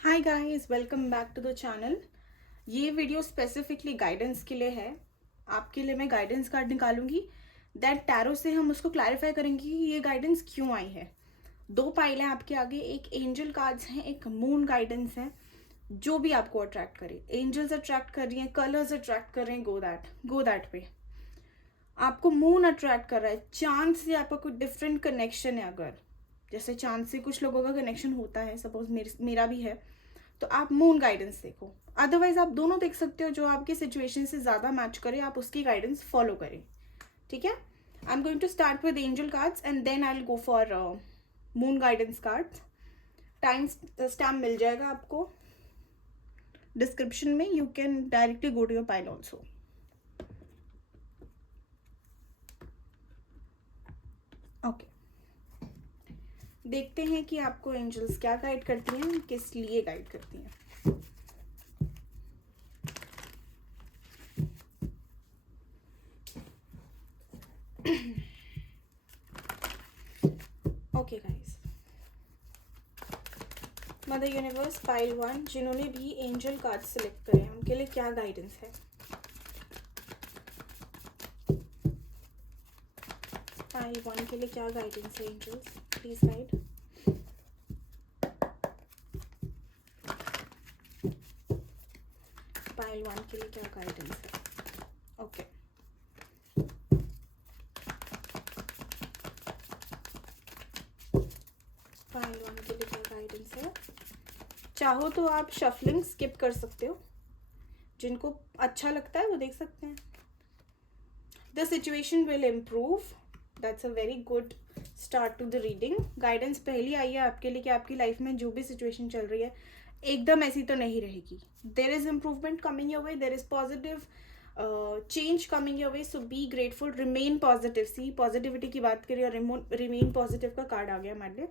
Hi guys, welcome back to the channel. ये video specifically guidance के लिए है। आपके लिए मैं गाइडेंस कार्ड निकालूंगी, दैट टैरो से हम उसको क्लैरिफाई करेंगे कि ये गाइडेंस क्यों आई है। दो पाइल हैं आपके आगे, एक एंजल कार्ड्स हैं, एक मून गाइडेंस है। जो भी आपको अट्रैक्ट करे, एंजल्स अट्रैक्ट कर रही हैं, कलर्स अट्रैक्ट कर रहे हैं, गो दैट पे। आपको मून अट्रैक्ट कर रहा है, चांद से आपका कोई डिफरेंट कनेक्शन है। अगर जैसे चांद से कुछ लोगों का कनेक्शन होता है, सपोज मेरा भी है, तो आप मून गाइडेंस देखो। अदरवाइज आप दोनों देख सकते हो, जो आपकी सिचुएशन से ज़्यादा मैच करे आप उसकी गाइडेंस फॉलो करें। ठीक है, I am going to start with angel cards and then I will go for moon guidance cards. Time stamp मिल जाएगा आपको डिस्क्रिप्शन में, you can directly go to your pile also. Okay, देखते हैं कि आपको एंजल्स क्या गाइड करती हैं, किस लिए गाइड करती हैं। Okay guys, mother universe pile 1, जिन्होंने भी एंजल कार्ड सिलेक्ट करे हैं उनके लिए क्या गाइडेंस है। पाइल 1 के लिए क्या गाइडेंस है एंजल्स, प्लीज गाइड। पाइल 1 के लिए क्या गाइडेंस है। ओके, पाइल 1 के लिए क्या गाइडेंस है। चाहो तो आप शफलिंग स्किप कर सकते हो, जिनको अच्छा लगता है वो देख सकते हैं। The situation will improve, that's a very good start to the reading. Guidance पहली आई है आपके लिए कि आपकी लाइफ में जो भी सिचुएशन चल रही है एकदम ऐसी तो नहीं रहेगी। There is improvement coming your way, there is positive change coming your way, so be grateful, remain positive. See positivity की बात करिए और रिमेन पॉजिटिव का कार्ड आ गया हमारे लिए।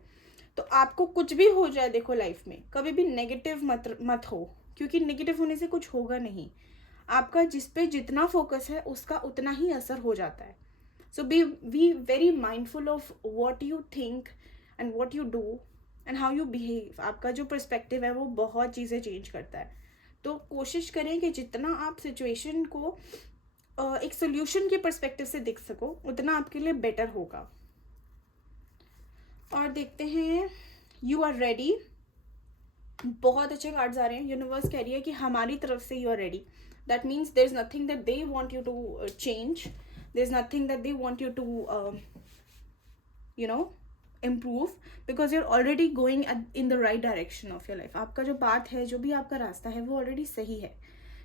तो आपको कुछ भी हो जाए, देखो लाइफ में कभी भी नेगेटिव मत हो, क्योंकि नेगेटिव होने से कुछ होगा नहीं। आपका जिस पे जितना फोकस है उसका उतना ही असर हो जाता है। So be very mindful of what you think and what you do and how you behave. आपका जो पर्सपेक्टिव है वो बहुत चीज़ें चेंज करता है। तो कोशिश करें कि जितना आप सिचुएशन को एक सोल्यूशन के पर्सपेक्टिव से देख सको उतना आपके लिए बेटर होगा। और देखते हैं, यू आर रेडी। बहुत अच्छे कार्ड्स आ रहे हैं। यूनिवर्स कह रही है कि हमारी तरफ से you are ready. That means there is nothing that they want you to change, there is nothing that they want you to improve, because you're already going in the right direction of your life. आपका जो path है, जो भी आपका रास्ता है, वो already सही है।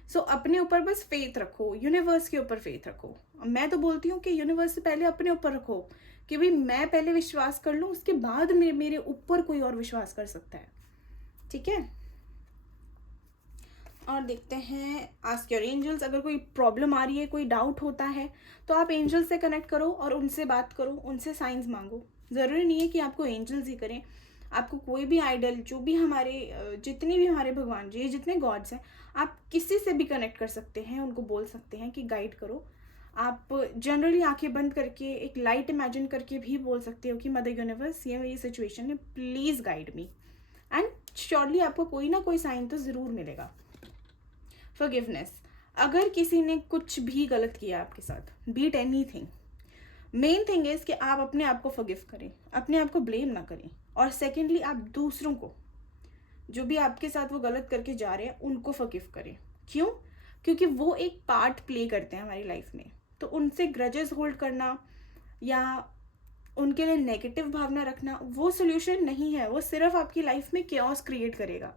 सो अपने ऊपर बस फेथ रखो, यूनिवर्स के ऊपर फेथ रखो। मैं तो बोलती हूँ कि यूनिवर्स से पहले अपने ऊपर रखो, कि भाई मैं पहले विश्वास कर लूँ, उसके बाद मेरे ऊपर कोई और विश्वास कर सकता है। ठीक है, और देखते हैं, आस्क योर एंजल्स। अगर कोई प्रॉब्लम आ रही है, कोई डाउट होता है, तो आप एंजल्स से कनेक्ट करो और उनसे बात करो, उनसे साइंस मांगो। ज़रूरी नहीं है कि आपको एंजल्स ही करें, आपको कोई भी आइडल, जो भी हमारे जितने भी हमारे भगवान जी, जितने गॉड्स हैं, आप किसी से भी कनेक्ट कर सकते हैं, उनको बोल सकते हैं कि गाइड करो। आप जनरली आंखें बंद करके एक लाइट इमेजिन करके भी बोल सकते हो कि मदर यूनिवर्स, ये मेरी सिचुएशन है, please guide me. And surely आपको कोई ना कोई साइन तो ज़रूर मिलेगा। फॉरगिवनेस, अगर किसी ने कुछ भी गलत किया आपके साथ, be it anything, main thing is कि आप अपने आप को फॉरगिव करें, अपने आप को ब्लेम ना करें। और सेकेंडली, आप दूसरों को, जो भी आपके साथ वो गलत करके जा रहे हैं, उनको फॉरगिव करें। क्यों? क्योंकि वो एक पार्ट प्ले करते हैं हमारी लाइफ में। तो उनसे ग्रजेस होल्ड करना या उनके लिए नेगेटिव भावना रखना वो सोल्यूशन नहीं है, वो सिर्फ आपकी लाइफ में केओस क्रिएट करेगा।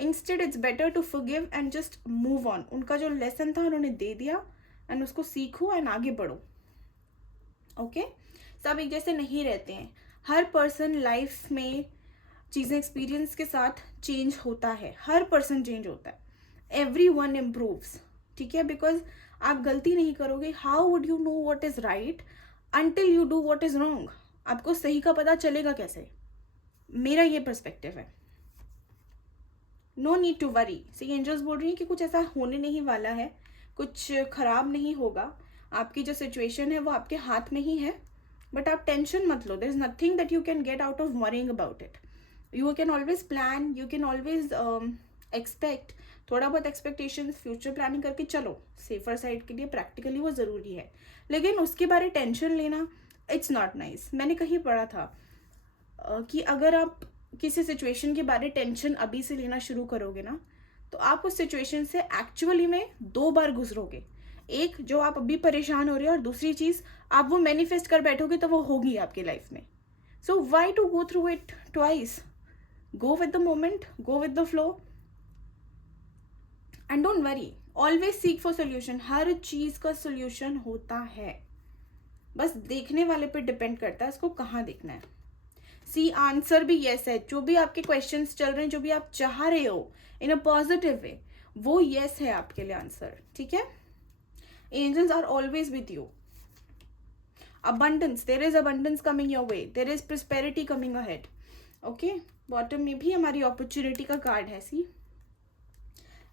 Instead it's better to forgive and just move on. उनका जो लेसन था उन्होंने दे दिया, एंड उसको सीखो एंड आगे बढ़ो। ओके, सब एक जैसे नहीं रहते हैं। हर पर्सन लाइफ में चीज़ें एक्सपीरियंस के साथ चेंज होता है, हर पर्सन चेंज होता है, एवरी वन इम्प्रूव्स। ठीक है, बिकॉज आप गलती नहीं करोगे, how would you know what is right until you do what is wrong. आपको सही का पता चलेगा कैसे? मेरा ये पर्सपेक्टिव है। No need to worry. See angels बोल रही हैं कि कुछ ऐसा होने नहीं वाला है, कुछ खराब नहीं होगा। आपकी जो सिचुएशन है वो आपके हाथ में ही है, बट आप टेंशन मत लो। There is nothing that you can get out of worrying about it. You can always plan, you can always expect, थोड़ा बहुत एक्सपेक्टेशंस, फ्यूचर प्लानिंग करके चलो सेफर साइड के लिए, प्रैक्टिकली वो ज़रूरी है, लेकिन उसके बारे टेंशन लेना इट्स नॉट नाइस। मैंने कहीं पढ़ा था कि अगर आप किसी सिचुएशन के बारे टेंशन अभी से लेना शुरू करोगे ना, तो आप उस सिचुएशन से एक्चुअली में 2 बार गुजरोगे। एक, जो आप अभी परेशान हो रहे हो, और दूसरी चीज़ आप वो मैनिफेस्ट कर बैठोगे तो वो होगी आपकी लाइफ में। So why to go through it twice? Go with the moment, go with the flow, and don't worry, always seek for solution. हर चीज़ का सोल्यूशन होता है, बस देखने वाले पे डिपेंड करता है उसको कहाँ देखना है। सी, आंसर भी यस है। जो भी आपके क्वेश्चंस चल रहे हैं, जो भी आप चाह रहे हो इन अ पॉजिटिव वे, वो यस है आपके लिए आंसर, ठीक है। Angels are always with you. abundance, there is abundance coming your way, there is prosperity coming ahead, okay। Bottom में भी हमारी अपॉर्चुनिटी का कार्ड है, see,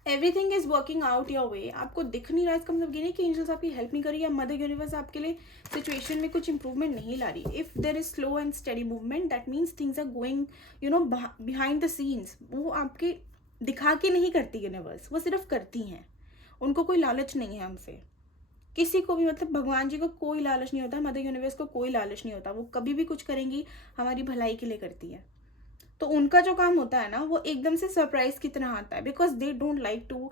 everything is working out your way. आपको दिख नहीं रहा, इसका मतलब ये नहीं कि एंजल्स आपकी हेल्प नहीं कर रही, या मदर यूनिवर्स आपके लिए सिचुएशन में कुछ इंप्रूवमेंट नहीं ला रही। If there is slow and steady movement, that means things are going you know behind the scenes. वो आपके दिखा के नहीं करती यूनिवर्स, वो सिर्फ करती हैं। उनको कोई लालच नहीं है हमसे, किसी को भी, मतलब भगवान जी को कोई लालच नहीं होता, मदर यूनिवर्स को कोई लालच नहीं होता। वो कभी भी कुछ करेंगी हमारी भलाई के लिए करती है। तो उनका जो काम होता है ना, वो एकदम से सरप्राइज की तरह आता है, because they don't like to,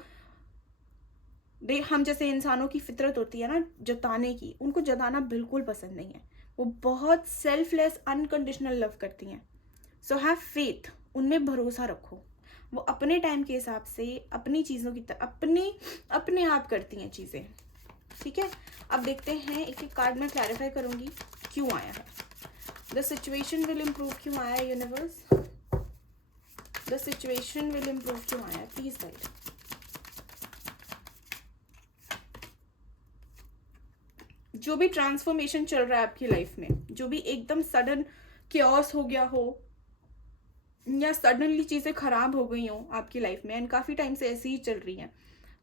they, हम जैसे इंसानों की फितरत होती है ना जताने की, उनको जताना बिल्कुल पसंद नहीं है। वो बहुत सेल्फलेस अनकंडीशनल लव करती हैं। सो हैव फेथ, उनमें भरोसा रखो। वो अपने टाइम के हिसाब से अपनी चीज़ों की तरह अपने आप करती हैं चीज़ें, ठीक है। अब देखते हैं, एक एक कार्ड में क्लैरिफाई करूंगी क्यों आया है। द सिचुएशन विल इम्प्रूव क्यों आया है universe? The situation will improve क्यों आया है? Please guide. जो भी ट्रांसफॉर्मेशन चल रहा है आपकी लाइफ में, जो भी एकदम सडन क्योस हो गया हो, या सडनली चीज़ें खराब हो गई हो आपकी लाइफ में, एंड काफ़ी टाइम से ऐसी ही चल रही हैं,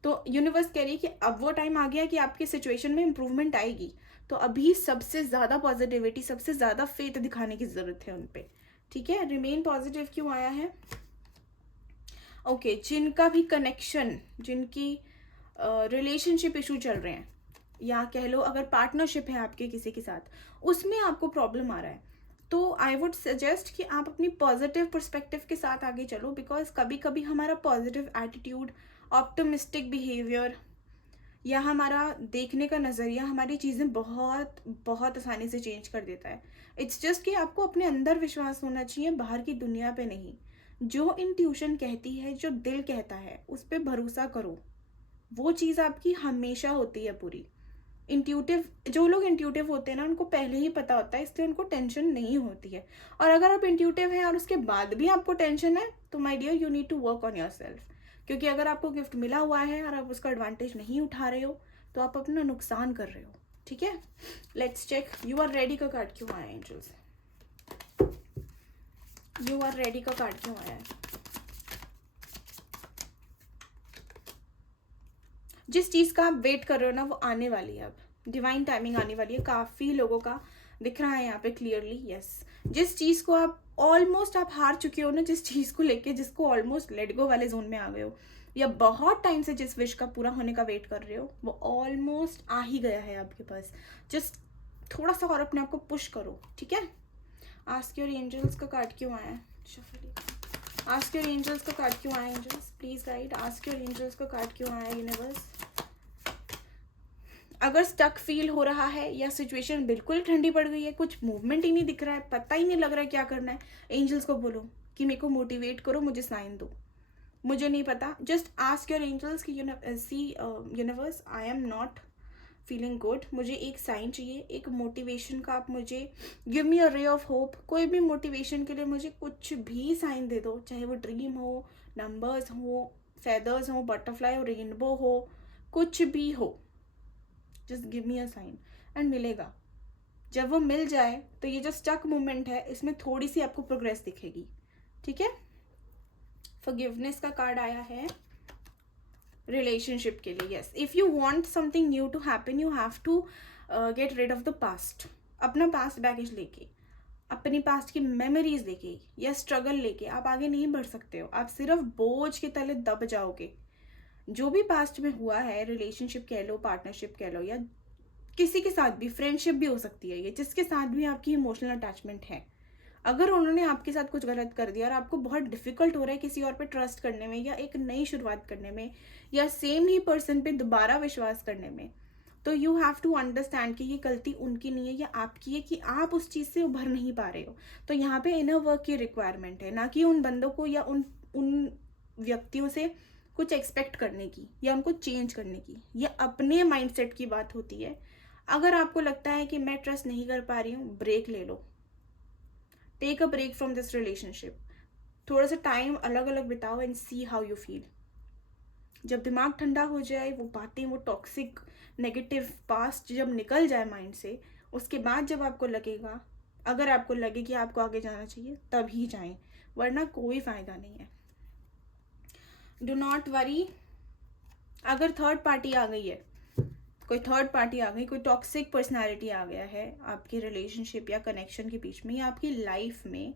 तो यूनिवर्स कह रही है कि अब वो टाइम आ गया कि आपकी सिचुएशन में इंप्रूवमेंट आएगी। तो अभी सबसे ज़्यादा पॉजिटिविटी, सबसे ज़्यादा फेथ दिखाने की ज़रूरत है उन पे, ठीक है। रिमेन पॉजिटिव क्यों आया है? ओके, जिनका भी कनेक्शन, जिनकी रिलेशनशिप इशू चल रहे हैं, या कह लो अगर पार्टनरशिप है आपके किसी के साथ, उसमें आपको प्रॉब्लम आ रहा है, तो आई वुड सजेस्ट कि आप अपनी पॉजिटिव पर्सपेक्टिव के साथ आगे चलो। बिकॉज कभी कभी हमारा पॉजिटिव एटीट्यूड, ऑप्टिमिस्टिक बिहेवियर, या हमारा देखने का नज़रिया हमारी चीज़ें बहुत बहुत आसानी से चेंज कर देता है। इट्स जस्ट कि आपको अपने अंदर विश्वास होना चाहिए, बाहर की दुनिया पे नहीं। जो इंट्यूशन कहती है, जो दिल कहता है, उस पर भरोसा करो। वो चीज़ आपकी हमेशा होती है पूरी। इंट्यूटिव, जो लोग इंट्यूटिव होते हैं ना, उनको पहले ही पता होता है, इसलिए उनको टेंशन नहीं होती है। और अगर आप इंट्यूटिव हैं और उसके बाद भी आपको टेंशन है, तो my dear, you need to work on yourself. क्योंकि अगर आपको गिफ्ट मिला हुआ है और आप उसका एडवांटेज नहीं उठा रहे हो, तो आप अपना नुकसान कर रहे हो, ठीक है। Let's check, you are ready का कार्ड क्यों आया एंजल्स? यू आर रेडी का कार्ड क्यों आया है? जिस चीज़ का आप वेट कर रहे हो ना, वो आने वाली है। अब डिवाइन टाइमिंग आने वाली है। काफ़ी लोगों का दिख रहा है यहाँ पे क्लियरली, यस। जिस चीज़ को आप ऑलमोस्ट आप हार चुके हो ना, जिस चीज़ को लेके, जिसको ऑलमोस्ट लेट गो वाले जोन में आ गए हो, या बहुत टाइम से जिस विश का पूरा होने का वेट कर रहे हो, वो ऑलमोस्ट आ ही गया है आपके पास। जस्ट थोड़ा सा और अपने आप को पुश करो, ठीक है। आस्क योर एंजल्स का कार्ड क्यों आया है? आस्क योर एंजल्स का कार्ड क्यों आया angels? Please guide. Ask your angels का कार्ड क्यों आया यूनिवर्स? अगर स्टक फील हो रहा है, या सिचुएशन बिल्कुल ठंडी पड़ गई है, कुछ मूवमेंट ही नहीं दिख रहा है, पता ही नहीं लग रहा है क्या करना है, एंजल्स को बोलो कि मेरे को मोटिवेट करो, मुझे साइन दो। मुझे नहीं पता, जस्ट आस्क योर एंजल्स कि see universe, I am not feeling good, मुझे एक साइन चाहिए, एक मोटिवेशन का। आप मुझे give me a ray of hope. कोई भी मोटिवेशन के लिए मुझे कुछ भी साइन दे दो, चाहे वो ड्रीम हो, नंबर्स हो, फेदर्स हो, बटरफ्लाई हो, रेनबो हो, कुछ भी हो, just give me a sign, and मिलेगा। जब वो मिल जाए तो ये जो स्टक मोमेंट है, इसमें थोड़ी सी आपको प्रोग्रेस दिखेगी, ठीक है। फॉरगिवनेस का कार्ड आया है रिलेशनशिप के लिए, yes. If you want something new to happen, you have to get rid of the past. अपना पास्ट बैगेज लेके अपनी पास्ट की मेमोरीज लेके या स्ट्रगल लेके आप आगे नहीं बढ़ सकते हो। आप सिर्फ बोझ के तले दब जाओगे। जो भी पास्ट में हुआ है, रिलेशनशिप कह लो, पार्टनरशिप कह लो, या किसी के साथ भी, फ्रेंडशिप भी हो सकती है ये, जिसके साथ भी आपकी इमोशनल अटैचमेंट है, अगर उन्होंने आपके साथ कुछ गलत कर दिया और आपको बहुत डिफिकल्ट हो रहा है किसी और पे ट्रस्ट करने में, या एक नई शुरुआत करने में, या सेम ही पर्सन पे दोबारा विश्वास करने में, तो यू हैव टू अंडरस्टैंड कि ये गलती उनकी नहीं है या आपकी है, कि आप उस चीज़ से उभर नहीं पा रहे हो। तो यहाँ पे इनर वर्क की रिक्वायरमेंट है, ना कि उन बंदों को या उन उन व्यक्तियों से कुछ एक्सपेक्ट करने की या उनको चेंज करने की। ये अपने माइंडसेट की बात होती है। अगर आपको लगता है कि मैं ट्रस्ट नहीं कर पा रही हूँ, ब्रेक ले लो। Take a break from this relationship. थोड़ा सा टाइम अलग अलग बिताओ and see how you feel. जब दिमाग ठंडा हो जाए, वो बातें, वो टॉक्सिक नेगेटिव पास्ट जब निकल जाए माइंड से, उसके बाद जब आपको लगेगा, अगर आपको लगे कि आपको आगे जाना चाहिए, तभी जाएं, वरना कोई फ़ायदा नहीं है। Do not worry. अगर थर्ड पार्टी आ गई है, कोई थर्ड पार्टी आ गई, कोई टॉक्सिक पर्सनालिटी आ गया है आपकी रिलेशनशिप या कनेक्शन के बीच में या आपकी लाइफ में,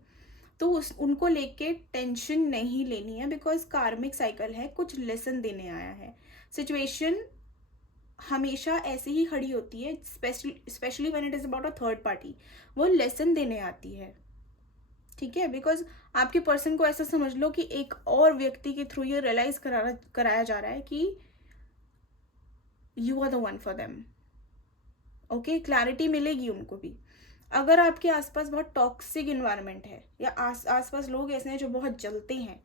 तो उनको लेके टेंशन नहीं लेनी है, बिकॉज कार्मिक साइकिल है, कुछ लेसन देने आया है। सिचुएशन हमेशा ऐसे ही खड़ी होती है, specially when it is about a third party. वो लेसन देने आती है, ठीक है। बिकॉज आपके पर्सन को ऐसा समझ लो कि एक और व्यक्ति के थ्रू ये रियलाइज कराया जा रहा है कि you are the one for them. Okay, clarity मिलेगी उनको भी। अगर आपके आसपास बहुत टॉक्सिक इन्वायरमेंट है या आसपास लोग ऐसे हैं जो बहुत जलते हैं,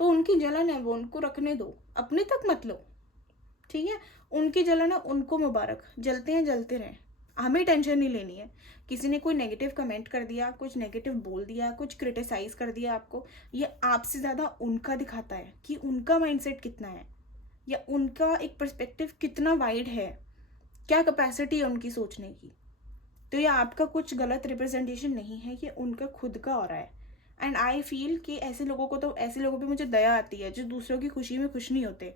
तो उनकी जलन है वो उनको रखने दो, अपने तक मत लो, ठीक है। उनकी जलन है, उनको मुबारक, जलते हैं जलते रहें, हमें टेंशन नहीं लेनी है। किसी ने कोई नेगेटिव कमेंट कर दिया, कुछ नेगेटिव बोल दिया, कुछ क्रिटिसाइज कर दिया आपको, ये आपसे ज़्यादा उनका दिखाता है कि उनका माइंडसेट कितना है, या उनका एक पर्सपेक्टिव कितना वाइड है, क्या कैपेसिटी है उनकी सोचने की। तो ये आपका कुछ गलत रिप्रेजेंटेशन नहीं है, ये उनका खुद का हो रहा है। एंड आई फील कि ऐसे लोगों को, तो ऐसे लोगों पे मुझे दया आती है जो दूसरों की खुशी में खुश नहीं होते,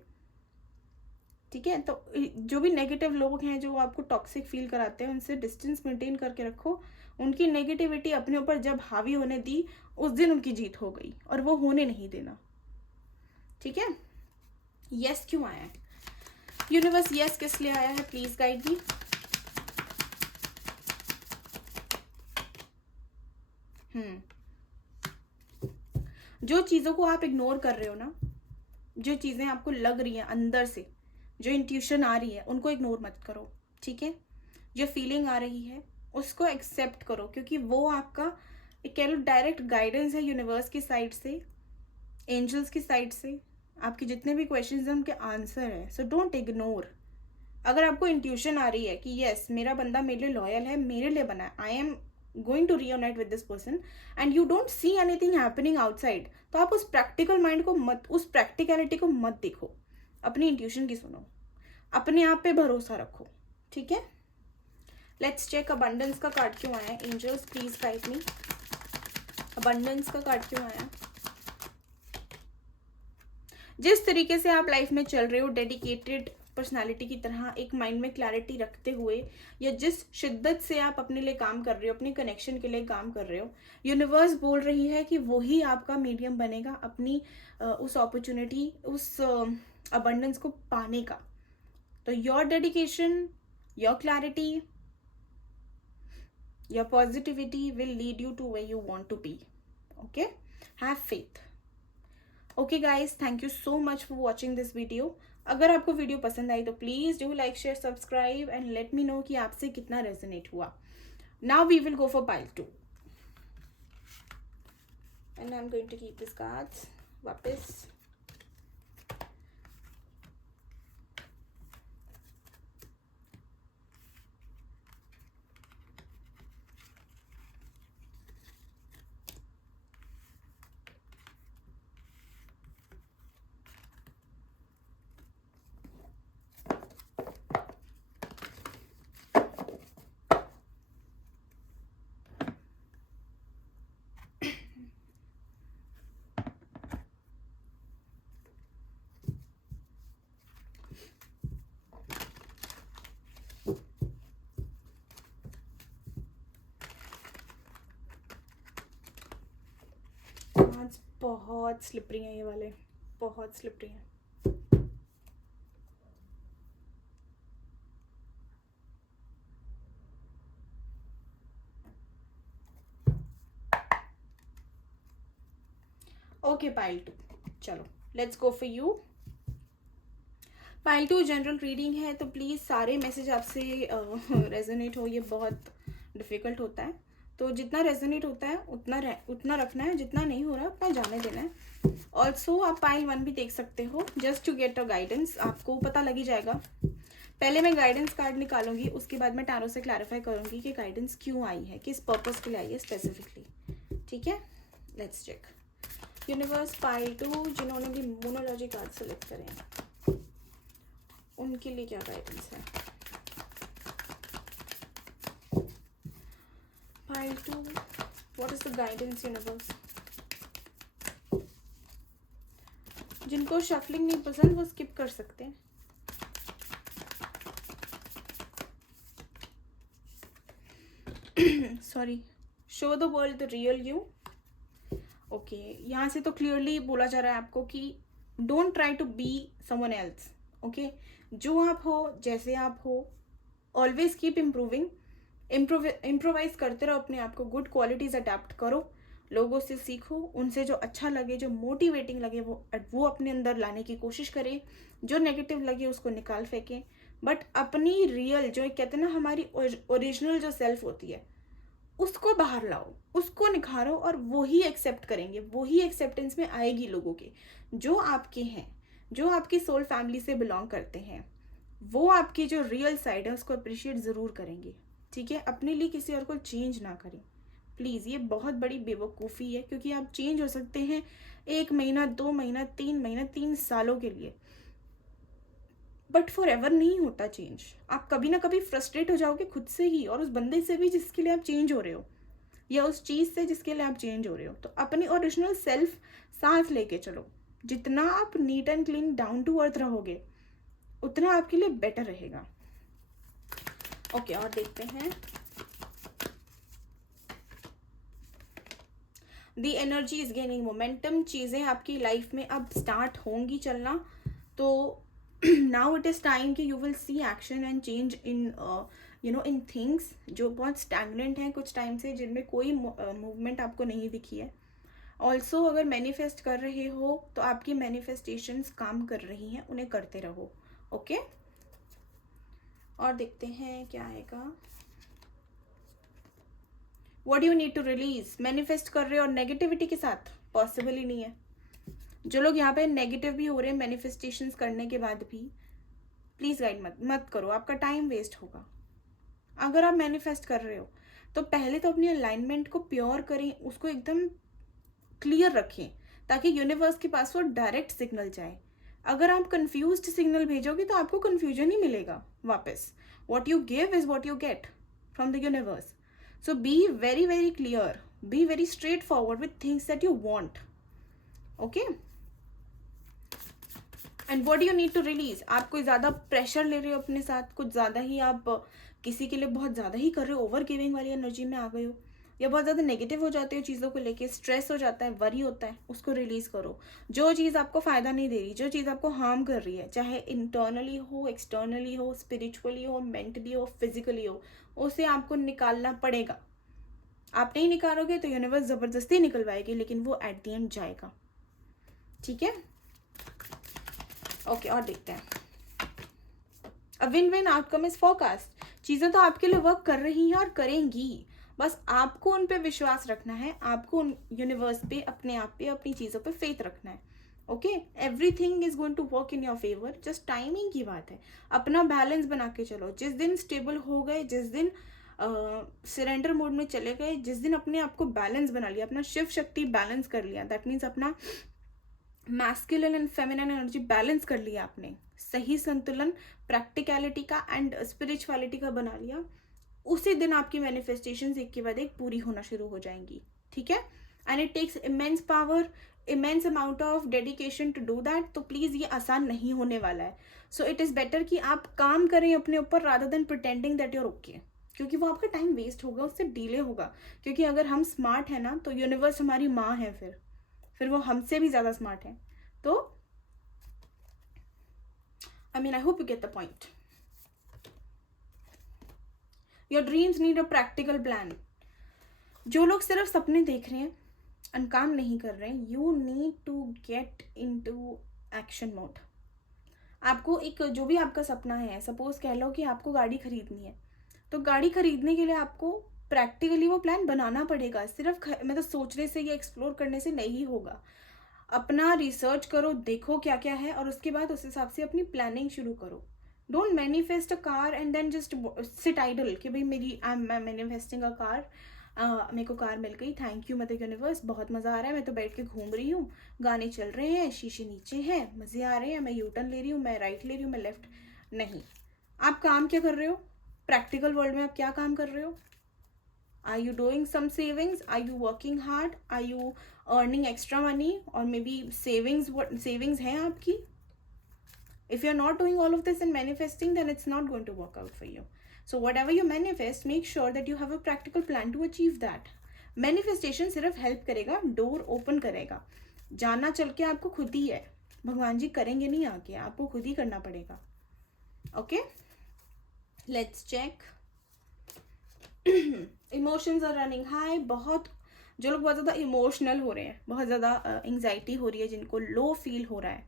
ठीक है। तो जो भी नेगेटिव लोग हैं जो आपको टॉक्सिक फील कराते हैं, उनसे डिस्टेंस मेंटेन करके रखो। उनकी नेगेटिविटी अपने ऊपर जब हावी होने दी, उस दिन उनकी जीत हो गई, और वो होने नहीं देना, ठीक है। यस क्यों आया है यूनिवर्स? यस किस लिए आया है? प्लीज गाइड मी। जो चीज़ों को आप इग्नोर कर रहे हो ना, जो चीज़ें आपको लग रही हैं अंदर से, जो इंट्यूशन आ रही है, उनको इग्नोर मत करो, ठीक है। जो फीलिंग आ रही है उसको एक्सेप्ट करो, क्योंकि वो आपका एक कह लो डायरेक्ट गाइडेंस है यूनिवर्स की साइड से, एंजल्स की साइड से। आपके जितने भी क्वेश्चंस हैं उनके आंसर है, सो डोंट इग्नोर। अगर आपको इंट्यूशन आ रही है कि यस मेरा बंदा मेरे लिए लॉयल है, मेरे लिए बना है, I am going to reunite with this person, and you don't see anything happening outside, तो आप उस प्रैक्टिकल माइंड को मत, उस प्रैक्टिकलिटी को मत देखो, अपनी इंट्यूशन की सुनो, अपने आप पे भरोसा रखो, ठीक है। लेट्स चेक अबंडेंस का कार्ड क्यों आया है। Angels please guide me, abundance का कार्ड क्यों आया। जिस तरीके से आप लाइफ में चल रहे हो, डेडिकेटेड पर्सनालिटी की तरह, एक माइंड में क्लैरिटी रखते हुए, या जिस शिद्दत से आप अपने लिए काम कर रहे हो, अपने कनेक्शन के लिए काम कर रहे हो, यूनिवर्स बोल रही है कि वही आपका मीडियम बनेगा अपनी उस अपॉर्चुनिटी, उस अबंडेंस को पाने का। तो your dedication, your clarity, your positivity will lead you to where you want to be. Okay, have faith. Okay guys, thank you so much for watching this video. अगर आपको वीडियो पसंद आई तो please do like, share, subscribe and let me know कि आपसे कितना resonate हुआ। Now we will go for pile 2 and I am going to keep this cards वापस। बहुत स्लिपरी हैं ये वाले, बहुत स्लिपरी हैं। ओके पाइल 2, चलो let's go for you. Pile 2 general reading है, तो प्लीज़ सारे मैसेज आपसे रेजोनेट हो, ये बहुत डिफ़िकल्ट होता है। तो जितना रेजोनेट होता है उतना रखना है, जितना नहीं हो रहा उतना जाने देना है। ऑल्सो आप पाइल 1 भी देख सकते हो, just to get a guidance, आपको पता लग ही जाएगा। पहले मैं गाइडेंस कार्ड निकालूंगी, उसके बाद मैं टैरो से क्लैरिफाई करूंगी कि गाइडेंस क्यों आई है, किस पर्पस के लिए आई है स्पेसिफिकली। ठीक है, लेट्स चेक। यूनिवर्स पाइल 2 जिन्होंने भी मोनोलॉजी कार्ड सेलेक्ट करे हैं उनके लिए क्या गाइडेंस है। Pile 2, what is the guidance universe. जिनको शफलिंग नहीं पसंद वो स्किप कर सकते हैं। Sorry, show the world the real you. Okay, यहाँ से तो क्लियरली बोला जा रहा है आपको कि don't try to be someone else. Okay, जो आप हो, जैसे आप हो, ऑलवेज कीप इम्प्रूविंग, इम्प्रोवाइज करते रहो अपने आप को, गुड क्वालिटीज अडेप्ट करो, लोगों से सीखो, उनसे जो अच्छा लगे, जो मोटिवेटिंग लगे वो अपने अंदर लाने की कोशिश करें, जो नेगेटिव लगे उसको निकाल फेंकें, बट अपनी रियल जो कहते हैं ना हमारी ओरिजिनल जो सेल्फ होती है उसको बाहर लाओ, उसको निखारो, और वो ही एक्सेप्ट करेंगे, वो ही एक्सेप्टेंस में आएगी लोगों के जो आपके हैं, जो आपकी सोल फैमिली से बिलोंग करते हैं, वो आपकी जो रियल साइड है उसको अप्रिशिएट ज़रूर करेंगे। ठीक है, अपने लिए किसी और को चेंज ना करें प्लीज़, ये बहुत बड़ी बेवकूफ़ी है, क्योंकि आप चेंज हो सकते हैं 1 महीना, 2 महीना, 3 महीना, 3 सालों के लिए, बट फॉर एवर नहीं होता चेंज। आप कभी ना कभी फ्रस्ट्रेट हो जाओगे खुद से ही, और उस बंदे से भी जिसके लिए आप चेंज हो रहे हो, या उस चीज़ से जिसके लिए आप चेंज हो रहे हो। तो अपनी ओरिजिनल सेल्फ साथ लेके चलो, जितना आप neat and clean down to earth रहोगे उतना आपके लिए बेटर रहेगा। ओके, और देखते हैं दी एनर्जी इज गेनिंग मोमेंटम, चीज़ें आपकी लाइफ में अब स्टार्ट होंगी चलना। तो नाउ इट इज़ टाइम कि you will see action and change in in things जो बहुत स्टैगनेंट हैं कुछ टाइम से, जिनमें कोई मूवमेंट आपको नहीं दिखी है। ऑल्सो अगर मैनिफेस्ट कर रहे हो तो आपकी मैनिफेस्टेशंस काम कर रही हैं, उन्हें करते रहो। ओके, और देखते हैं क्या आएगा। What you need to release, manifest कर रहे हो और नेगेटिविटी के साथ, पॉसिबल ही नहीं है। जो लोग यहाँ पे नेगेटिव भी हो रहे हैं मैनिफेस्टेशंस करने के बाद भी, प्लीज़ गाइड मत करो, आपका टाइम वेस्ट होगा। अगर आप मैनिफेस्ट कर रहे हो तो पहले तो अपनी अलाइनमेंट को प्योर करें, उसको एकदम क्लियर रखें, ताकि यूनिवर्स के पास वो डायरेक्ट सिग्नल जाए। अगर आप कंफ्यूज्ड सिग्नल भेजोगे तो आपको कंफ्यूजन ही मिलेगा वापस। What you give is what you get from the universe. So be very very clear, be very straightforward with things that you want. Okay, and what do you need to release। आप कोई ज़्यादा pressure ले रहे हो अपने साथ, कुछ ज़्यादा ही आप किसी के लिए बहुत ज़्यादा ही कर रहे हो, ओवर गिविंग वाली एनर्जी में आ गए हो, या बहुत ज़्यादा नेगेटिव हो जाते हो चीज़ों को लेके, स्ट्रेस हो जाता है, वरी होता है, उसको रिलीज़ करो। जो चीज़ आपको फ़ायदा नहीं दे रही, जो चीज़ आपको हार्म कर रही है, चाहे इंटरनली हो, एक्सटर्नली हो, स्पिरिचुअली हो, मेंटली हो, फिजिकली हो, उसे आपको निकालना पड़ेगा। आप नहीं निकालोगे तो यूनिवर्स ज़बरदस्ती निकलवाएगी, लेकिन वो एट द एंड जाएगा। ठीक है, ओके, और देखते हैं। A win win outcome is forecast, चीज़ें तो आपके लिए वर्क कर रही हैं और करेंगी, बस आपको उन पे विश्वास रखना है, आपको यूनिवर्स पे, अपने आप पे, अपनी चीज़ों पे फेथ रखना है। Okay, everything is going to work in your favour, just timing की बात है। अपना बैलेंस बना के चलो, जिस दिन स्टेबल हो गए, जिस दिन सरेंडर मोड में चले गए, जिस दिन अपने आप को बैलेंस बना लिया, अपना शिव शक्ति बैलेंस कर लिया, दैट मीन्स अपना masculine and feminine energy balance कर लिया आपने, सही संतुलन प्रैक्टिकलिटी का एंड स्पिरिचुअलिटी का बना लिया, उसी दिन आपकी मैनिफेस्टेशंस एक के बाद एक पूरी होना शुरू हो जाएंगी। ठीक है, and it takes immense power, immense amount of dedication to do that. तो प्लीज़ ये आसान नहीं होने वाला है। सो इट इज़ बेटर कि आप काम करें अपने ऊपर rather than pretending that you're okay, क्योंकि वो आपका टाइम वेस्ट होगा, उससे डिले होगा। क्योंकि अगर हम स्मार्ट हैं ना तो यूनिवर्स हमारी माँ है फिर, फिर वो हमसे भी ज़्यादा स्मार्ट हैं. तो I hope you get the point. Your dreams need a practical plan. जो लोग सिर्फ सपने देख रहे हैं और काम नहीं कर रहे हैं, you need to get into action mode. आपको एक जो भी आपका सपना है, सपोज कह लो कि आपको गाड़ी खरीदनी है, तो गाड़ी खरीदने के लिए आपको प्रैक्टिकली वो प्लान बनाना पड़ेगा. सिर्फ मतलब सोचने से या एक्सप्लोर करने से नहीं होगा. अपना रिसर्च करो, देखो क्या क्या है, और उसके बाद उस हिसाब से अपनी प्लानिंग शुरू करो. Don't manifest a car and then just sit idle कि भाई मैं मैनिफेस्टिंग अ कार, मेरे को कार मिल गई, थैंक यू मदर यूनिवर्स, बहुत मज़ा आ रहा है, मैं तो बैठ के घूम रही हूँ, गाने चल रहे हैं, शीशे नीचे हैं, मज़े आ रहे हैं, मैं यू टर्न ले रही हूँ, मैं राइट ले रही हूँ, मैं लेफ्ट. नहीं. आप काम क्या कर रहे हो? प्रैक्टिकल वर्ल्ड में आप क्या काम कर रहे हो? Are you doing some savings? Are you working hard? Are you earning extra money? Or maybe savings, what savings hai aapki? If you're not doing all of this and manifesting, then it's not going to work out for you. So whatever you manifest, make sure that you have a practical plan to achieve that. Manifestation सिर्फ help करेगा, door open करेगा. जाना चल के आपको खुद ही है. भगवान जी करेंगे नहीं आके, आपको खुद ही करना पड़ेगा. Okay? Let's check. Emotions are running high. बहुत जो लोग बहुत ज़्यादा इमोशनल हो रहे हैं, बहुत ज़्यादा एंग्जाइटी हो रही है, जिनको लो फील हो रहा है,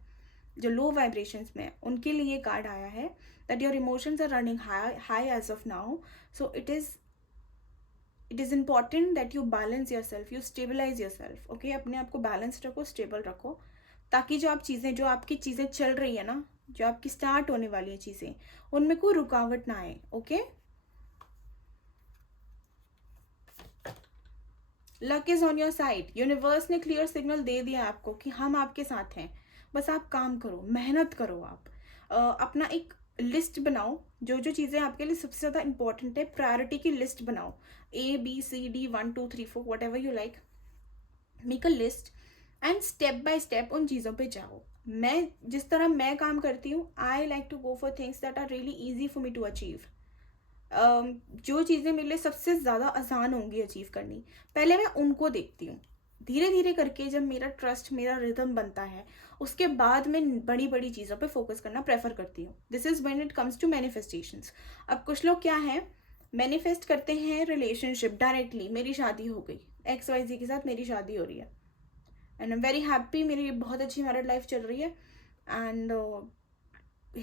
जो लो वाइब्रेशंस में है, उनके लिए ये कार्ड आया है that your emotions are running high as of now. So it is important that you balance yourself, you stabilise yourself. Okay, अपने आप को बैलेंस रखो, स्टेबल रखो, ताकि जो आपकी चीज़ें चल रही है ना, जो आपकी स्टार्ट होने वाली है चीज़ें, उनमें कोई रुकावट ना आए. Okay. Luck is on your side. Universe ने क्लियर सिग्नल दे दिया आपको कि हम आपके साथ हैं. बस आप काम करो, मेहनत करो. आप अपना एक लिस्ट बनाओ, जो जो चीज़ें आपके लिए सबसे ज़्यादा इंपॉर्टेंट है, प्रायोरिटी की लिस्ट बनाओ. ABCD 1 2 3 4 what ever you like, make a list and step by step उन चीज़ों पे जाओ. जिस तरह मैं काम करती हूँ, I like to go for things that are really easy for me to achieve. जो चीज़ें मेरे लिए सबसे ज़्यादा आसान होंगी अचीव करनी, पहले मैं उनको देखती हूँ. धीरे धीरे करके जब मेरा ट्रस्ट, मेरा रिदम बनता है, उसके बाद मैं बड़ी बड़ी चीज़ों पे फोकस करना प्रेफर करती हूँ. This is when it comes to manifestations. अब कुछ लोग क्या है, मैनिफेस्ट करते हैं रिलेशनशिप डायरेक्टली. मेरी शादी हो गई, XYZ के साथ मेरी शादी हो रही है and I am very happy, मेरी बहुत अच्छी मैरिड लाइफ चल रही है, and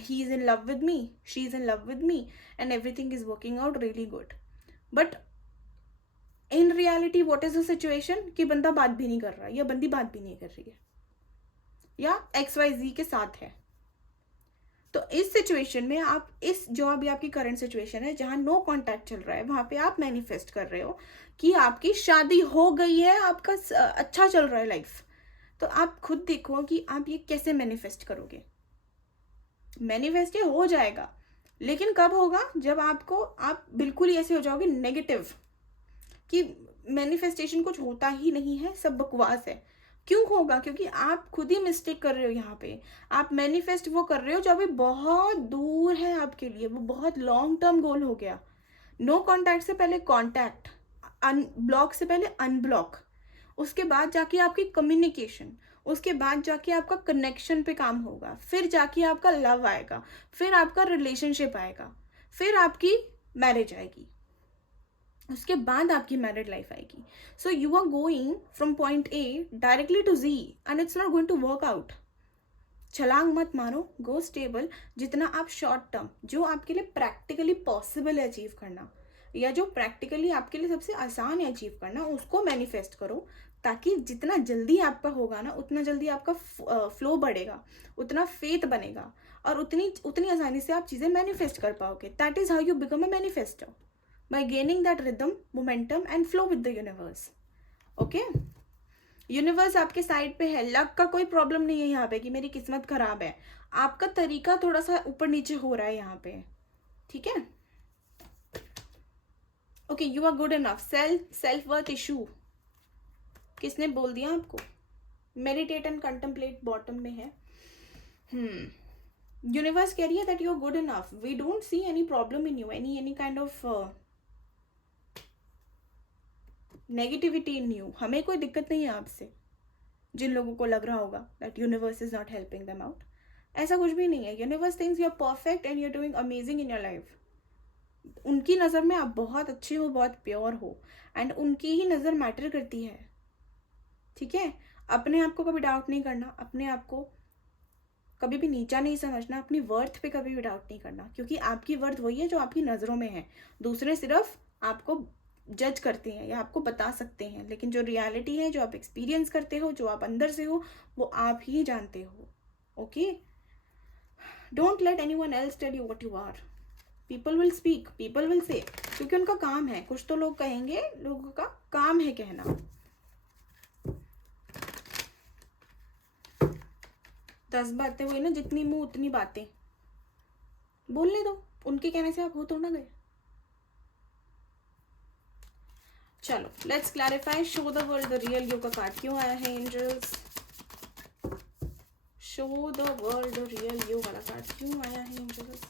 he is in love with me, she is in love with me, and everything is working out really good. But in reality what is the situation कि बंदा बात भी नहीं कर रहा है, या बंदी बात भी नहीं कर रही है, या XYZ के साथ है. तो इस सिचुएशन में आप जो अभी आपकी करंट सिचुएशन है, जहाँ नो कॉन्टैक्ट चल रहा है, वहाँ पे आप मैनिफेस्ट कर रहे हो कि आपकी शादी हो गई है, आपका अच्छा चल रहा है लाइफ. तो आप खुद देखो कि आप ये कैसे मैनिफेस्ट करोगे. मैनिफेस्ट हो जाएगा, लेकिन कब होगा, जब आप बिल्कुल ही ऐसे हो जाओगे नेगेटिव कि मैनिफेस्टेशन कुछ होता ही नहीं है, सब बकवास है. क्यों होगा? क्योंकि आप खुद ही मिस्टेक कर रहे हो. यहाँ पे आप मैनिफेस्ट वो कर रहे हो जो अभी बहुत दूर है आपके लिए, वो बहुत लॉन्ग टर्म गोल हो गया. नो कॉन्टैक्ट से पहले कॉन्टैक्ट, अनब्लॉक से पहले अनब्लॉक, उसके बाद जाके आपकी कम्युनिकेशन, उसके बाद जाके आपका कनेक्शन पे काम होगा, फिर जाके आपका लव आएगा, फिर आपका रिलेशनशिप आएगा, फिर आपकी मैरिज आएगी, उसके बाद आपकी मैरिड लाइफ आएगी. So you are going from point A directly to Z and it's not going to work out. छलांग मत मारो, गो स्टेबल. जितना आप शॉर्ट टर्म, जो आपके लिए प्रैक्टिकली पॉसिबल है अचीव करना, या जो प्रैक्टिकली आपके लिए सबसे आसान है अचीव करना, उसको मैनिफेस्ट करो, ताकि जितना जल्दी आपका होगा ना, उतना जल्दी आपका फ्लो बढ़ेगा, उतना फेथ बनेगा, और उतनी आसानी से आप चीज़ें मैनिफेस्ट कर पाओगे. That is how you become a manifester, bye gaining that rhythm, momentum and flow with the universe. Okay, universe आपके साइड पे है. लक का कोई प्रॉब्लम नहीं है यहाँ पे कि मेरी किस्मत खराब है. आपका तरीका थोड़ा सा ऊपर नीचे हो रहा है यहाँ पे, ठीक है. Okay, you are good enough. Self worth issue किसने बोल दिया आपको? मेडिटेट एंड कंटेम्पलेट बॉटम में है. यूनिवर्स कह रही है that you are good enough. We don't see any problem in you, any kind of negativity in you. हमें कोई दिक्कत नहीं है आपसे. जिन लोगों को लग रहा होगा that universe is not helping them out, ऐसा कुछ भी नहीं है. Universe thinks you are perfect and you are doing amazing in your life. उनकी नज़र में आप बहुत अच्छे हो, बहुत प्योर हो, एंड उनकी ही नज़र मैटर करती है. ठीक है. अपने आप को कभी डाउट नहीं करना, अपने आप को कभी भी नीचा नहीं समझना, अपनी वर्थ पे कभी भी डाउट नहीं करना, क्योंकि आपकी वर्थ वही है जो आपकी नज़रों में है. दूसरे सिर्फ आपको जज करते हैं या आपको बता सकते हैं, लेकिन जो रियलिटी है, जो आप एक्सपीरियंस करते हो, जो आप अंदर से हो, वो आप ही जानते हो. Okay. Don't let anyone else tell you what you are. People will speak, people will say, क्योंकि उनका काम है. कुछ तो लोग कहेंगे, लोगों का काम है कहना. 10 बातें वही ना, जितनी मुंह उतनी बातें. बोलने दो, उनके कहने से आप हो तो ना गए. चलो let's clarify. Show the world the real you का कार्ड क्यों आया है angels. Show the world the real you वाला कार्ड क्यों आया है एंजल्स.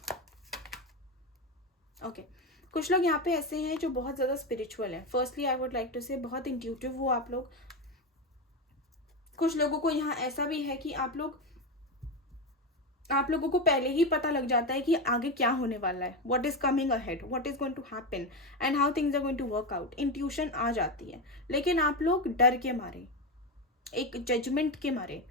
ओके. कुछ लोग यहाँ पे ऐसे हैं जो बहुत ज़्यादा स्पिरिचुअल हैं. Firstly I would like to say बहुत इंट्यूटिव हो आप लोग. कुछ लोगों को यहाँ ऐसा भी है कि आप लोगों को पहले ही पता लग जाता है कि आगे क्या होने वाला है, what is coming ahead, what is going to happen and how things are going to work out. Intuition आ जाती है, लेकिन आप लोग डर के मारे, एक जजमेंट के मारे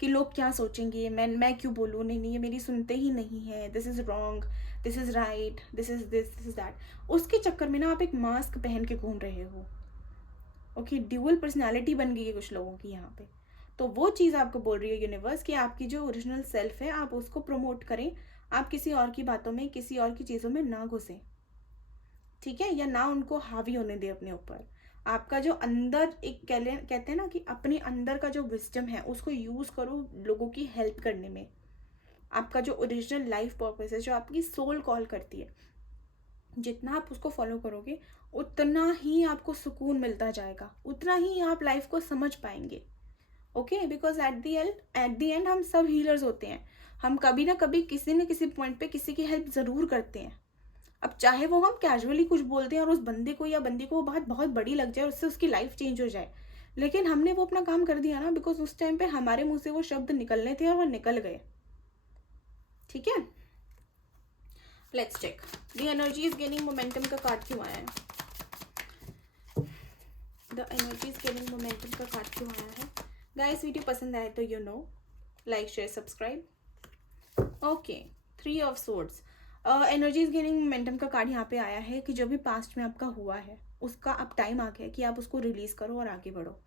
कि लोग क्या सोचेंगे, मैं क्यों बोलूँ, नहीं ये मेरी सुनते ही नहीं है, this is wrong, this is right, this is that. उसके चक्कर में ना आप एक मास्क पहन के घूम रहे हो. ओके. ड्यूअल पर्सनैलिटी बन गई है कुछ लोगों की यहाँ पे. तो वो चीज़ आपको बोल रही है यूनिवर्स कि आपकी जो ओरिजिनल सेल्फ है आप उसको प्रमोट करें. आप किसी और की बातों में, किसी और की चीज़ों में ना घुसें. ठीक है. या ना उनको हावी होने दें अपने ऊपर. आपका जो अंदर एक कहते हैं ना कि अपने अंदर का जो विजडम है उसको यूज़ करो लोगों की हेल्प करने में. आपका जो ओरिजिनल लाइफ पर्पस है, जो आपकी सोल कॉल करती है, जितना आप उसको फॉलो करोगे उतना ही आपको सुकून मिलता जाएगा, उतना ही आप लाइफ को समझ पाएंगे. Okay. Because at the end हम सब हीलर्स होते हैं. हम कभी ना कभी किसी न किसी पॉइंट पे किसी की हेल्प ज़रूर करते हैं. अब चाहे वो हम कैजुअली कुछ बोलते हैं और उस बंदे को या बंदी को वो बात बहुत बड़ी लग जाए, उससे उसकी लाइफ चेंज हो जाए, लेकिन हमने वो अपना काम कर दिया ना, बिकॉज उस टाइम पे हमारे मुंह से वो शब्द निकलने थे और वो निकल गए. ठीक है. Let's check. The energy is gaining momentum का कार्ड क्यों आया है. The energy is gaining momentum का कार्ड क्यों आया है. गाइस वीडियो पसंद आए तो like share subscribe. Okay. 3 of swords. Energy is gaining momentum का कार्ड यहाँ पे आया है कि जो भी पास्ट में आपका हुआ है उसका अब टाइम आ गया कि आप उसको रिलीज करो और आगे बढ़ो.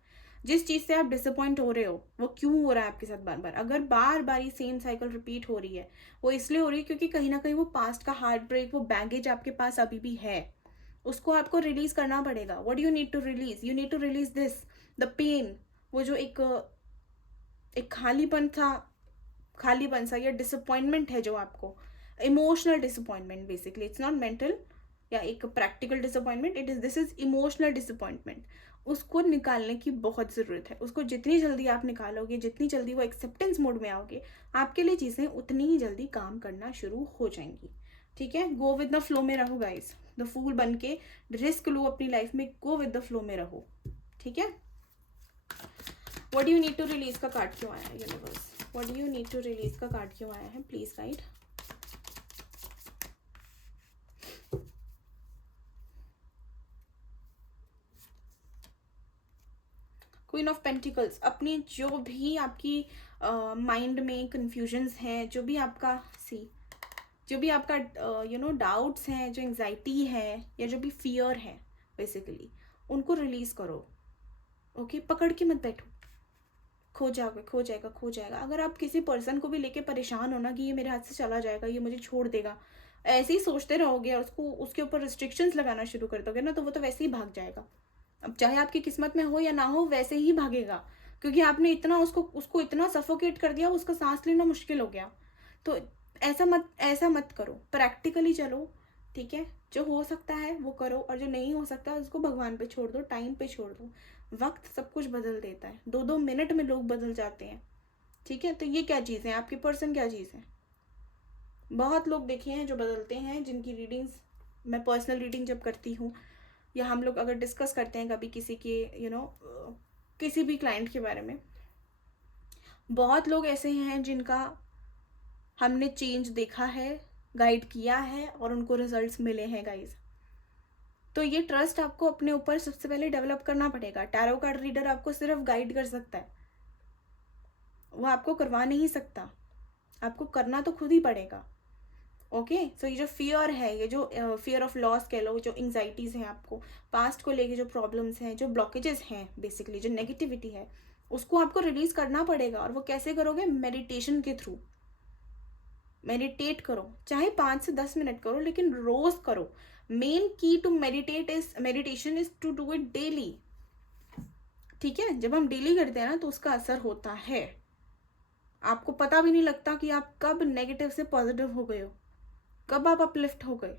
जिस चीज़ से आप डिसअपॉइंट हो रहे हो वो क्यों हो रहा है आपके साथ बार बार, अगर बार बार ये सेम साइकिल रिपीट हो रही है, वो इसलिए हो रही है क्योंकि कहीं ना कहीं वो पास्ट का हार्ट ब्रेक, वो बैगेज आपके पास अभी भी है. उसको आपको रिलीज करना पड़ेगा. What you need to release, you need to release this, the pain. वो जो एक खालीपन सा या डिसअपॉइंटमेंट है जो आपको, emotional disappointment, basically it's not mental या एक practical disappointment, this is emotional disappointment. उसको निकालने की बहुत ज़रूरत है. उसको जितनी जल्दी आप निकालोगे, जितनी जल्दी वो एक्सेप्टेंस मोड में आओगे, आपके लिए चीज़ें उतनी ही जल्दी काम करना शुरू हो जाएंगी. ठीक है. गो विद द फ्लो में रहो गाइस. द फूल बन के रिस्क लो अपनी लाइफ में, गो विद द फ्लो में रहो. ठीक है. What do you need to release का कार्ड क्यों आया है universe. What do you need to release का कार्ड क्यों आया है, please guide. Queen of pentacles. अपनी जो भी आपकी माइंड में कंफ्यूजन्स हैं, जो भी आपका डाउट्स हैं, जो एंग्जाइटी है या जो भी फियर है, बेसिकली उनको रिलीज करो. ओके. पकड़ के मत बैठो. खो जाएगा. अगर आप किसी पर्सन को भी लेके परेशान हो ना कि ये मेरे हाथ से चला जाएगा, ये मुझे छोड़ देगा, ऐसे ही सोचते रहोगे और उसके ऊपर रिस्ट्रिक्शंस लगाना शुरू कर दोगे ना, तो वो तो वैसे ही भाग जाएगा. अब चाहे आपकी किस्मत में हो या ना हो, वैसे ही भागेगा, क्योंकि आपने इतना उसको इतना सफोकेट कर दिया, उसका सांस लेना मुश्किल हो गया. तो ऐसा मत करो. प्रैक्टिकली चलो. ठीक है. जो हो सकता है वो करो, और जो नहीं हो सकता उसको भगवान पे छोड़ दो, टाइम पे छोड़ दो. वक्त सब कुछ बदल देता है. 2-2 मिनट में लोग बदल जाते हैं. ठीक है. तो ये क्या चीज़ है, आपकी पर्सन क्या चीज़ है. बहुत लोग देखे हैं जो बदलते हैं, जिनकी रीडिंग्स मैं पर्सनल रीडिंग जब करती हूँ या हम लोग अगर डिस्कस करते हैं कभी किसी के किसी भी क्लाइंट के बारे में, बहुत लोग ऐसे हैं जिनका हमने चेंज देखा है, गाइड किया है और उनको रिजल्ट्स मिले हैं गाइज। तो ये ट्रस्ट आपको अपने ऊपर सबसे पहले डेवलप करना पड़ेगा। टैरो कार्ड रीडर आपको सिर्फ गाइड कर सकता है, वो आपको करवा नहीं सकता, आपको करना तो खुद ही पड़ेगा। ओके सो ये जो फियर है, ये जो फियर ऑफ लॉस कह लो, जो एंग्जाइटीज हैं आपको पास्ट को लेके, जो प्रॉब्लम्स हैं, जो ब्लॉकेजेस हैं, बेसिकली जो नेगेटिविटी है, उसको आपको रिलीज करना पड़ेगा। और वो कैसे करोगे? मेडिटेशन के थ्रू। मेडिटेट करो, चाहे 5 से 10 मिनट करो, लेकिन रोज करो। Main key to meditation is to do it daily. ठीक है, जब हम डेली करते हैं ना तो उसका असर होता है। आपको पता भी नहीं लगता कि आप कब नेगेटिव से पॉजिटिव हो गए हो, कब आप अपलिफ्ट हो गए।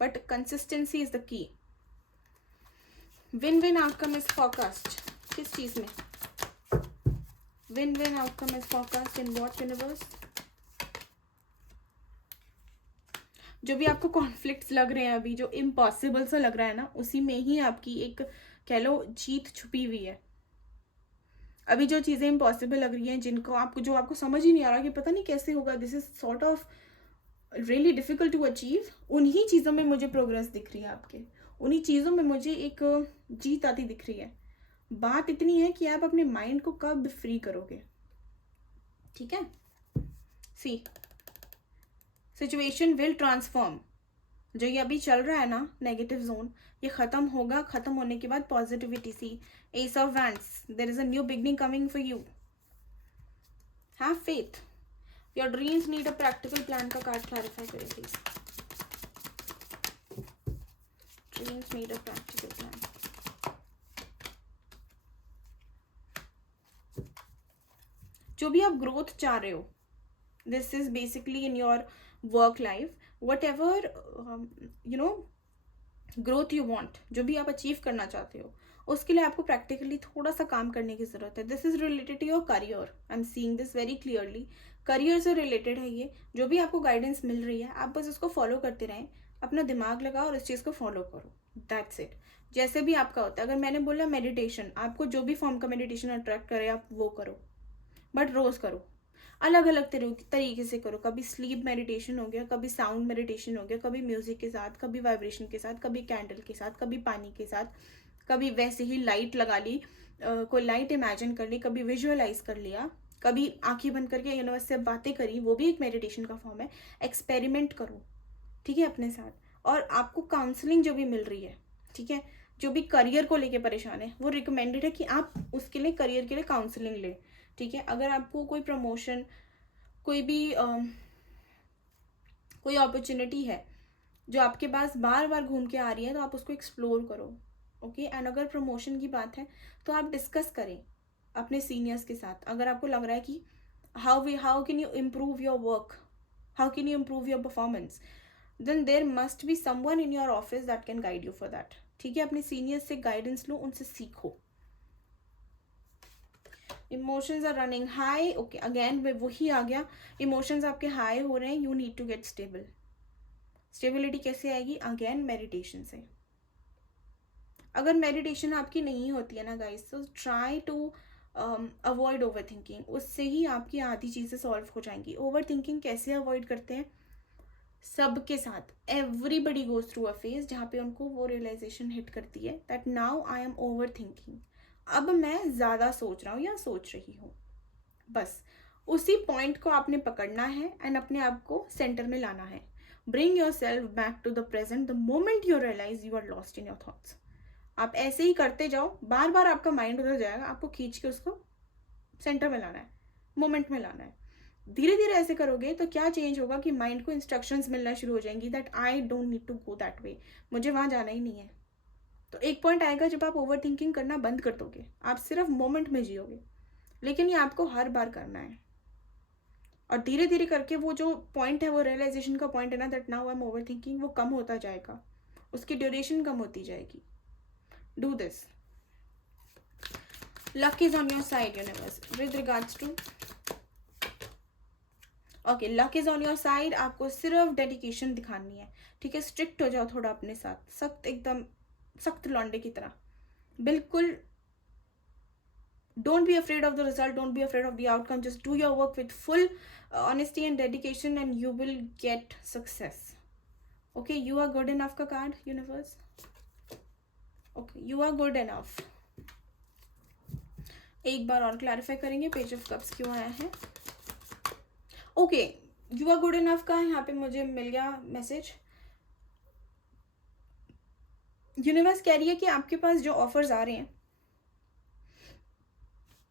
But consistency is the key. Win win outcome is forecast. किस चीज में? Win win outcome is forecast in what universe? जो भी आपको कॉन्फ्लिक्ट्स लग रहे हैं अभी, जो इम्पॉसिबल सा लग रहा है ना, उसी में ही आपकी एक कह लो जीत छुपी हुई है। अभी जो चीज़ें इम्पॉसिबल लग रही हैं, जो आपको समझ ही नहीं आ रहा कि पता नहीं कैसे होगा, this is sort of really difficult to achieve, उन्हीं चीज़ों में मुझे प्रोग्रेस दिख रही है आपके। उन्हीं चीज़ों में मुझे एक जीत आती दिख रही है। बात इतनी है कि आप अपने माइंड को कब फ्री करोगे। ठीक है, सी सिचुएशन विल ट्रांसफॉर्म। जो ये अभी चल रहा है ना नेगेटिव जोन, ये खत्म होगा। खत्म होने के बाद positivity. See ace of wands, there is a new beginning coming for you. Have faith. Your dreams need a practical plan का कार्ड क्लैरिफाई करें please. Dreams need a practical plan. जो भी आप ग्रोथ चाह रहे हो, this is basically in your work life, whatever you know growth you want, जो भी आप अचीव करना चाहते हो, उसके लिए आपको प्रैक्टिकली थोड़ा सा काम करने की जरूरत है। This is related to your career. I am seeing this very clearly. Career से रिलेटेड है ये। जो भी आपको गाइडेंस मिल रही है, आप बस उसको फॉलो करते रहें, अपना दिमाग लगाओ और इस चीज़ को फॉलो करो। That's it. जैसे भी आपका होता है, अगर मैंने बोला मेडिटेशन, आपको जो भी फॉर्म का मेडिटेशन अट्रैक्ट करे आप वो करो, बट रोज करो। अलग अलग तरीके से करो। कभी स्लीप मेडिटेशन हो गया, कभी साउंड मेडिटेशन हो गया, कभी म्यूजिक के साथ, कभी वाइब्रेशन के साथ, कभी कैंडल के साथ, कभी पानी के साथ, कभी वैसे ही लाइट लगा ली, कोई लाइट इमेजिन कर ली, कभी विजुअलाइज कर लिया, कभी आंखें बंद करके यूनिवर्स से बातें करी, वो भी एक मेडिटेशन का फॉर्म है। एक्सपेरिमेंट करो, ठीक है, अपने साथ। और आपको काउंसलिंग जो भी मिल रही है, ठीक है, जो भी करियर को लेके परेशान है, वो रिकमेंडेड है कि आप उसके लिए, करियर के लिए काउंसलिंग लें। ठीक है, अगर आपको कोई प्रमोशन, कोई भी कोई अपॉर्चुनिटी है जो आपके पास बार बार घूम के आ रही है, तो आप उसको एक्सप्लोर करो। ओके, एंड अगर प्रमोशन की बात है तो आप डिस्कस करें अपने सीनियर्स के साथ। अगर आपको लग रहा है कि how can you improve your work, how can you improve your performance, then there must be someone in your office that can guide you for that. ठीक है, अपने सीनियर्स से गाइडेंस लो, उनसे सीखो। Emotions are running high. Okay, again वही आ गया, इमोशंस आपके हाई हो रहे हैं, you need to get stable. Stability कैसे आएगी? अगेन मेडिटेशन से। अगर मेडिटेशन आपकी नहीं होती है ना गाइस, तो try to avoid over thinking. उससे ही आपकी आधी चीज़ें सॉल्व हो जाएंगी। ओवर थिंकिंग कैसे अवॉइड करते हैं? सबके साथ, everybody goes through a phase जहाँ पे उनको वो रियलाइजेशन हिट करती है that now I am over thinking. अब मैं ज़्यादा सोच रहा हूँ या सोच रही हूँ। बस उसी पॉइंट को आपने पकड़ना है एंड अपने आप को सेंटर में लाना है। Bring yourself back to the present the moment you realise you are lost in your thoughts. आप ऐसे ही करते जाओ, बार बार आपका माइंड उधर जाएगा, आपको खींच के उसको सेंटर में लाना है, मोमेंट में लाना है। धीरे धीरे ऐसे करोगे तो क्या चेंज होगा कि माइंड को इंस्ट्रक्शंस मिलना शुरू हो जाएंगी that I don't need to go that way, मुझे वहां जाना ही नहीं है। तो एक पॉइंट आएगा जब आप ओवर थिंकिंग करना बंद कर दोगे, आप सिर्फ मोमेंट में जियोगे। लेकिन ये आपको हर बार करना है, और धीरे धीरे करके वो जो पॉइंट है, वो रियलाइजेशन का पॉइंट है ना, that now I am over thinking, वो कम होता जाएगा, उसकी ड्यूरेशन कम होती जाएगी। Do this. Luck is on your side universe with regards to, okay, luck is on your side. आपको सिर्फ डेडिकेशन दिखानी है। ठीक है, स्ट्रिक्ट हो जाओ थोड़ा अपने साथ, सख्त, एकदम सख्त लौंडे की तरह, बिल्कुल Don't be afraid of the result, don't be afraid of the outcome, just do your work with full honesty and dedication and you will get success. Okay, you are good enough का card, universe. Okay, you are good enough. एक बार और clarify करेंगे page of cups क्यों आया है. Okay, you are good enough का यहाँ पे मुझे मिल गया मैसेज. यूनिवर्स कह रही है कि आपके पास जो ऑफर्स आ रहे हैं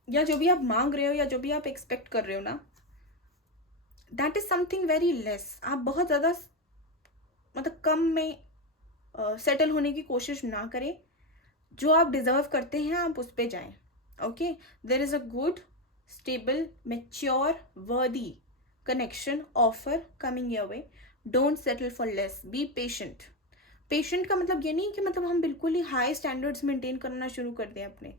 या जो भी आप मांग रहे हो या जो भी आप एक्सपेक्ट कर रहे हो ना, that is something very less. आप बहुत ज़्यादा मतलब कम में सेटल होने की कोशिश ना करें. जो आप डिजर्व करते हैं आप उस पर जाएं. Okay, there is a good stable mature वर्दी connection offer coming your way. Don't settle for less, be patient. Patient का मतलब ये नहीं कि मतलब हम बिल्कुल ही हाई स्टैंडर्ड्स मेंटेन करना शुरू कर दें अपने,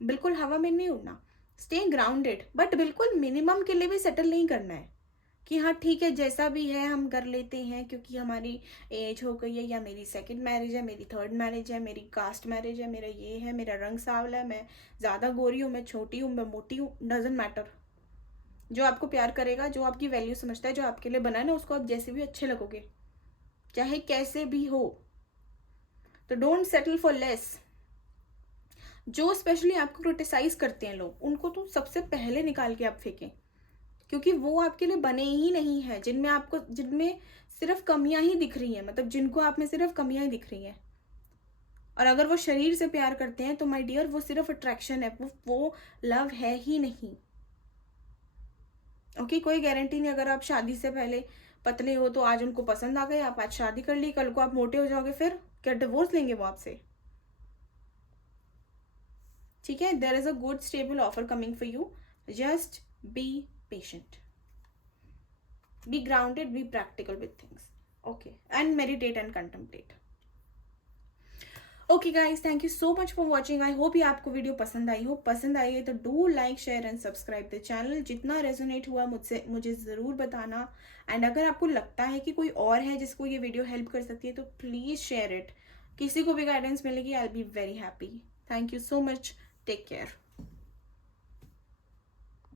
बिल्कुल हवा में नहीं उड़ना. स्टे ग्राउंडेड, बट बिल्कुल मिनिमम के लिए भी सेटल नहीं करना है कि हाँ ठीक है जैसा भी है हम कर लेते हैं क्योंकि हमारी एज हो गई है, या मेरी सेकंड मैरिज है, मेरी थर्ड मैरिज है, मेरी कास्ट मैरिज है, मेरा ये है, मेरा रंग सांवला है, मैं ज़्यादा गोरी हूँ, मैं छोटी हूँ, मैं मोटी हूँ, डजेंट मैटर. जो आपको प्यार करेगा, जो आपकी वैल्यू समझता है, जो आपके लिए बना है ना, उसको आप जैसे भी अच्छे लगोगे चाहे कैसे भी हो. तो डोंट सेटल फॉर लेस. जो स्पेशली आपको क्रिटिसाइज करते हैं लोग, उनको तो सबसे पहले निकाल के आप फेंकें क्योंकि वो आपके लिए बने ही नहीं है. जिनमें सिर्फ कमियां ही दिख रही हैं, मतलब जिनको आप में सिर्फ कमियां ही दिख रही हैं. और अगर वो शरीर से प्यार करते हैं तो माय डियर वो सिर्फ अट्रैक्शन है, वो लव है ही नहीं. ओके, कोई गारंटी नहीं. अगर आप शादी से पहले पतले हो तो आज उनको पसंद आ गए, आप आज शादी कर ली, कल को आप मोटे हो जाओगे, फिर क्या डिवोर्स लेंगे वो आपसे? ठीक है, there is a good stable offer coming for you. Just be patient, be grounded, be practical with things. Okay, and meditate and contemplate. Okay guys, thank you so much for watching. I hope ये आपको video पसंद आई हो. पसंद आई है तो do like share and subscribe the channel. जितना resonate हुआ मुझे ज़रूर बताना. एंड अगर आपको लगता है कि कोई और है जिसको ये वीडियो हेल्प कर सकती है तो प्लीज़ शेयर इट. किसी को भी गाइडेंस मिलेगी, I will be very happy. Thank you so much. Take care.